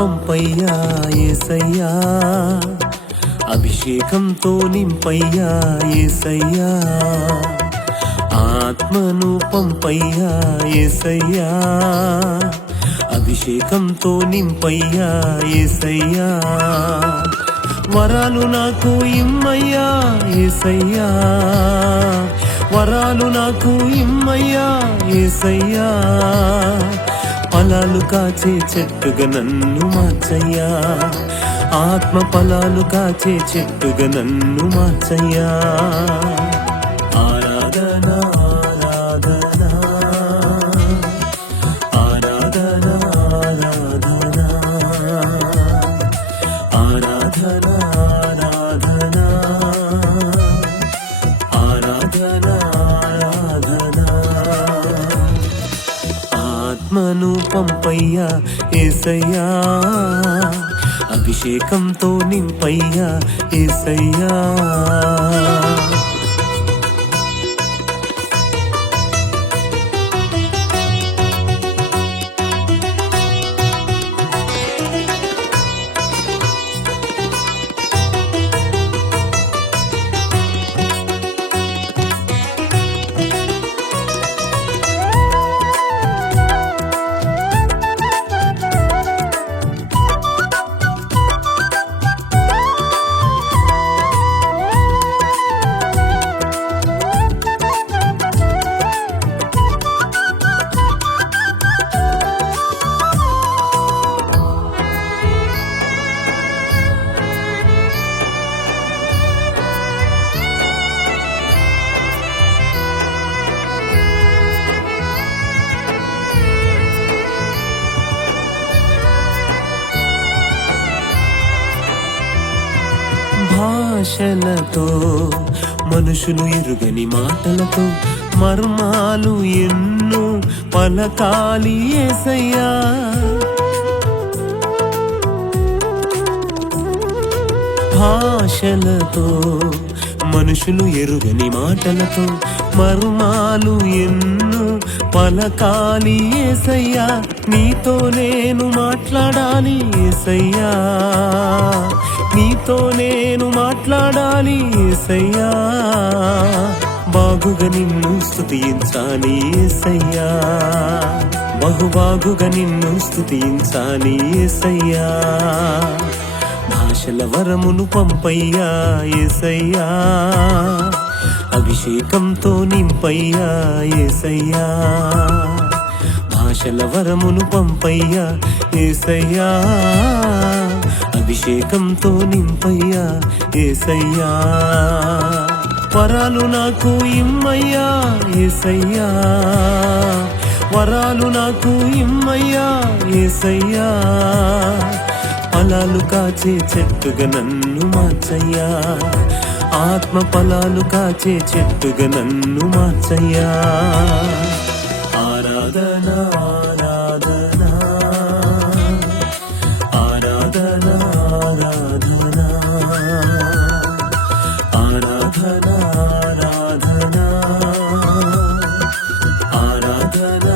పంపయ్యా యేసయ్యా, అభిషేకంతో నింపయ్యా యేసయ్యా, ఆత్మను పంపయ్యా యేసయ్యా, అభిషేకంతో నింపయ్యా యేసయ్యా, వరాలు నాకు ఇమ్మయ్యా యేసయ్యా, వరాలు నాకు ఇమ్మయ్యా యేసయ్యా, ఫలాలు కాచే చెట్టుగా నన్ను మార్చయ్యా, ఆత్మ ఫలాలు కాచే చెట్టుగా నన్ను మార్చయ్యా. ఆరాధన ఆరాధన ఆరాధన ఆరాధన ఆరాధన ఆరాధన ఆరాధన, ఆత్మను పంపయ్యా యేసయ్యా, అభిషేకంతో నింపయ్యా యేసయ్యా. భాషలతో మనుషులు ఎరుగని మాటలతో మర్మాలు ఎన్నో పలకాలి యేసయ్యా, భాషలతో మనుషులు ఎరుగని మాటలతో మర్మాలు ఎన్నో పలకాలి యేసయ్యా, నీతో నేను మాట్లాడాలి యేసయ్యా, నీతో నేను మాట్లాడాలి యేసయ్యా, బాగుగా నిన్ను స్తుతించాలి యేసయ్యా, బహుబాగుగా నిన్ను స్తుతించాలి యేసయ్యా, భాషల వరమును పంపయ్యా యేసయ్యా, అభిషేకంతో నింపయ్యా యేసయ్యా, భాషల వరమును పంపయ్యా యేసయ్యా, అభిషేకంతో నింపయ్యా యేసయ్యా, వరాలు నాకు ఇమ్మయ్యా యేసయ్యా, వరాలు నాకు ఇమ్మయ్యా యేసయ్యా, ఫలాలు కాచే చెట్టుగా నన్ను మార్చయ్యా, ఆత్మ ఫలాలు కాచే చెట్టుగా నన్ను మార్చయ్యా. ఆరాధన ఆరాధన ఆరాధన ఆరాధన ఆరాధన ఆరాధన ఆరాధన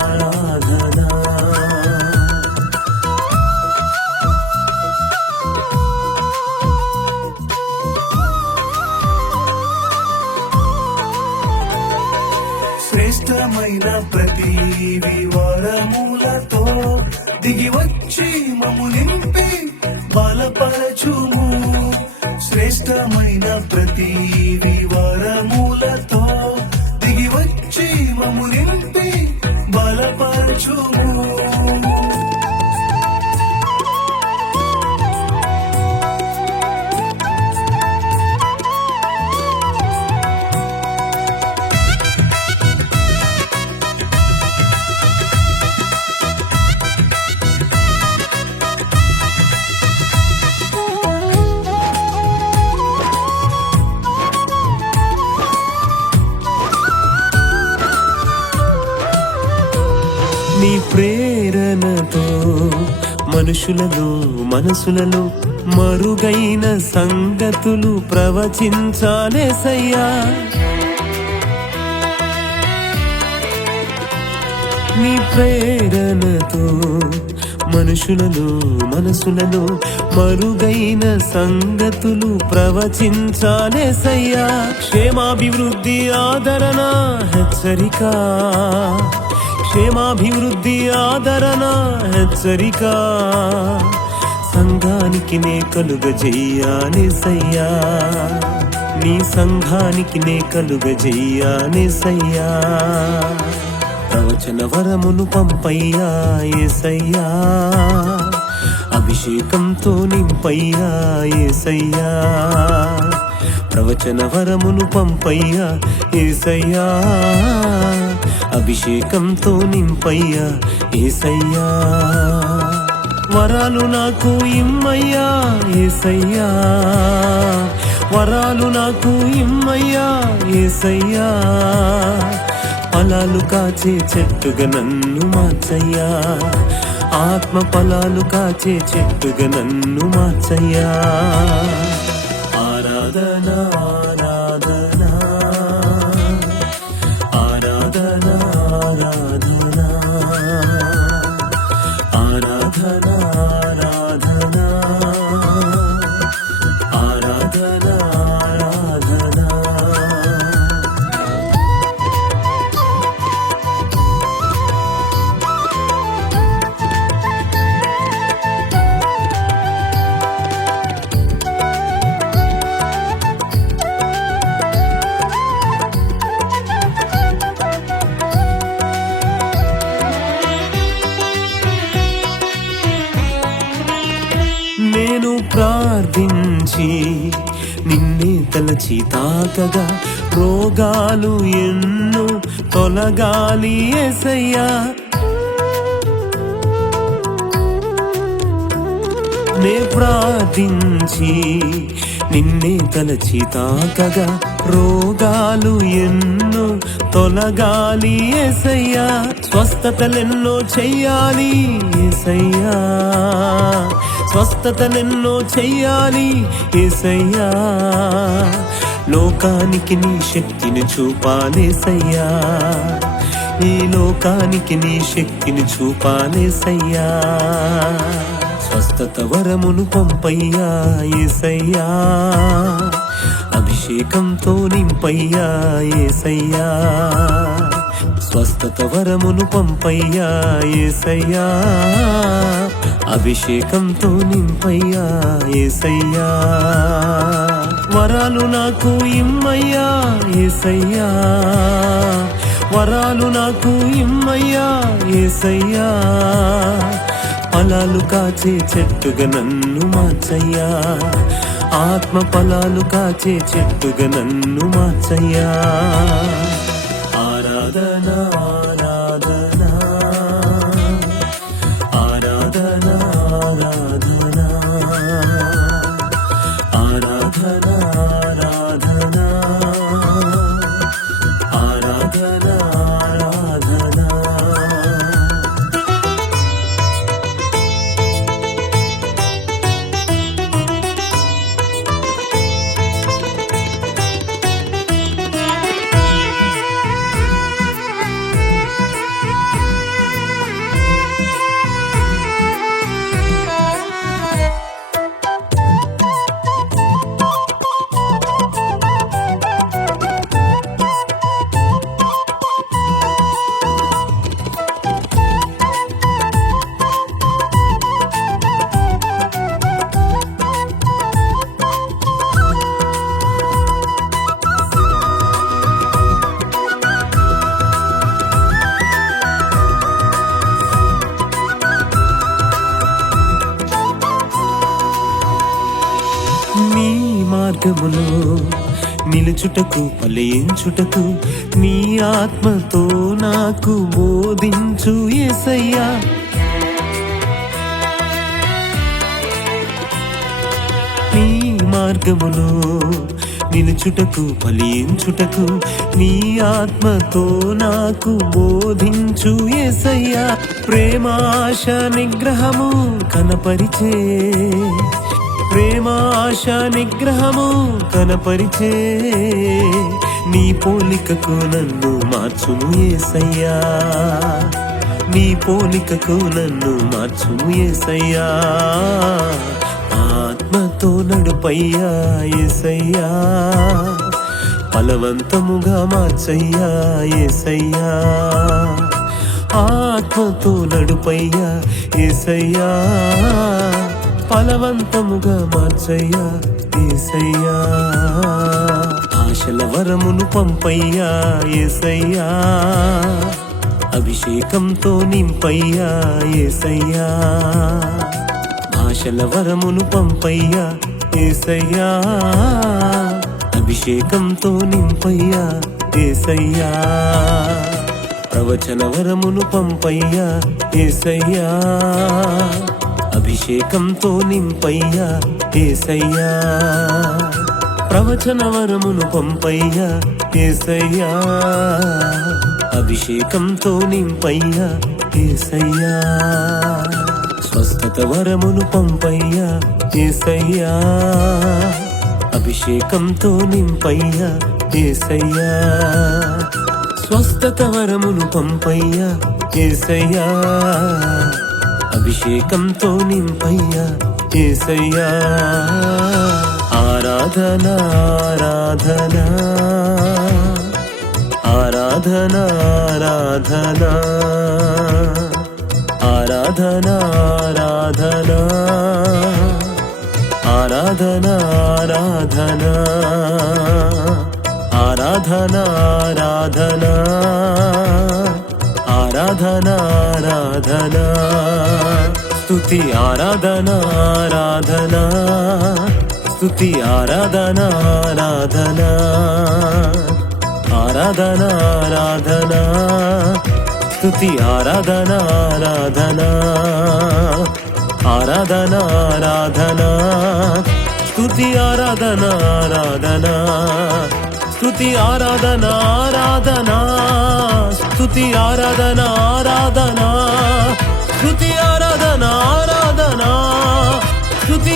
ఆరాధన. శ్రేష్టమైన ప్రతి వివరములతో దిగి వచ్చి మమ్ము నింపి బలపరచుము, శ్రేష్టమైన ప్రతి వివరములతో దిగి వచ్చి మమ్ము నింపి బలపరచుము. నీ ప్రేరణతో మనుషులలో మనసులలో మరుగైన సంగతులు ప్రవచించాలేసయ్యా, నీ ప్రేరణతో మనుషులలో మనసులలో మరుగైన సంగతులు ప్రవచించాలేసయ్యా. క్షేమాభివృద్ధి ఆదరణ హెచ్చరిక, క్షేమాభివృద్ధి ఆదరణ హెచ్చరిక సంఘానికి నే కలుగజేయాలేసయ్యా. నీ సంఘానికి నే కలుగజేయాలేసయ్యా. ప్రవచన వరమును పంపయ్యా యేసయ్యా, అభిషేకంతో నింపయ్యా యేసయ్యా. ప్రవచన వరమును పంపయ్యా యేసయ్యా, అభిషేకంతో నింపయ్యా యేసయ్యా. వరాలు నాకు ఇమ్మయ్యా యేసయ్యా, వరాలు నాకు ఇమ్మయ్యా యేసయ్యా. ఫలాలు కాచే చెట్టుగా నన్ను మార్చయ్యా, ఆత్మ ఫలాలు కాచే చెట్టుగా నన్ను మార్చయ్యా. ఆరాధన ఆరాధన ఆరాధన ఆరాధన ఆరాధన ఆరాధన ఆరాధన. నేను ప్రార్థించి నిన్నే తలచి తాకగా రోగాలు ఎన్నో తొలగాలి యేసయ్యా. నే ప్రార్థించి నిన్నే తలచి తాకగా రోగాలు ఎన్నో తొలగాలి యేసయ్యా. స్వస్థతలెన్నో చెయ్యాలి యేసయ్యా, స్వస్థతలెన్నో చెయ్యాలి యేసయ్యా. లోకానికి నీ శక్తిని చూపాలేసయ్యా, ఈ లోకానికి నీ శక్తిని చూపాలేసయ్యా. స్వస్థత వరమును పంపయ్యా యేసయ్యా, అభిషేకంతో నింపయ్యా యేసయ్యా. స్వస్థత వరమును పంపయ్యా యేసయ్యా, అభిషేకంతో నింపయ్యా యేసయ్యా. వరాలు నాకు ఇమ్మయ్యా యేసయ్యా, వరాలు నాకు ఇమ్మయ్యా యేసయ్యా. ఫలాలు కాచే చెట్టుగా నన్ను మార్చయ్యా, ఆత్మ ఫలాలు కాచే చెట్టుగా నన్ను మార్చయ్యా. ఆరాధన ఆరాధన ఆరాధన ఆరాధన ఆరాధన ఆరాధన ఆరాధన. నీ మార్గములో నిలుచుటకు ఫలించుటకు నీ ఆత్మతో నాకు బోధించు యేసయ్యా. నీ మార్గములో నిలుచుటకు ఫలించుటకు నీ ఆత్మతో నాకు బోధించు యేసయ్యా. ప్రేమాశ నిగ్రహము కనపరిచే, ప్రేమాశ నిగ్రహము కనపరిచే నీ పోలికకు నన్ను మార్చుము యేసయ్యా. నీ పోలికకు నన్ను మార్చుము యేసయ్యా, ఆత్మతో నడుపయ్యా యేసయ్యా, బలవంతముగా మార్చయ్యా యేసయ్యా, ఆత్మతో నడుపయ్యా యేసయ్యా, బలవంతముగా మార్చయ్యా యేసయ్యా, ఆశల వరమును పంపయ్యా యేసయ్యా, అభిషేకంతో నింపయ్యా యేసయ్యా, ఆశల వరమును పంపయ్యా యేసయ్యా, అభిషేకంతో నింపయ్యా యేసయ్యా, ప్రవచన వరమును పంపయ్యా యేసయ్యా, అభిషేకంతో నింపయ్యా యేసయ్యా, ప్రవచన వరమును పంపయ్యా యేసయ్యా, అభిషేకంతో నింపయ్యా యేసయ్యా, స్వస్థత వరమును పంపయ్యా యేసయ్యా, అభిషేకంతో నింపయ్యా యేసయ్యా, స్వస్థత వరమును పంపయ్యా యేసయ్యా, అభిషేకంతో నింపయ్యా యేసయ్యా, ఆరాధన ఆరాధన ఆరాధన ఆరాధన ఆరాధన ఆరాధన ఆరాధన ఆరాధన ఆరాధన ఆరాధన ఆరాధన స్తుతి ఆరాధన ఆరాధన స్తుతి ఆరాధన ఆరాధన ఆరాధన ఆరాధన స్తుతి ఆరాధన ఆరాధన ఆరాధన ఆరాధన స్తుతి ఆరాధన ఆరాధన స్తుతి ఆరాధన ఆరాధన స్తుతి ఆరాధన ఆరాధన స్తుతి ఆరాధన ఆరాధన స్తుతి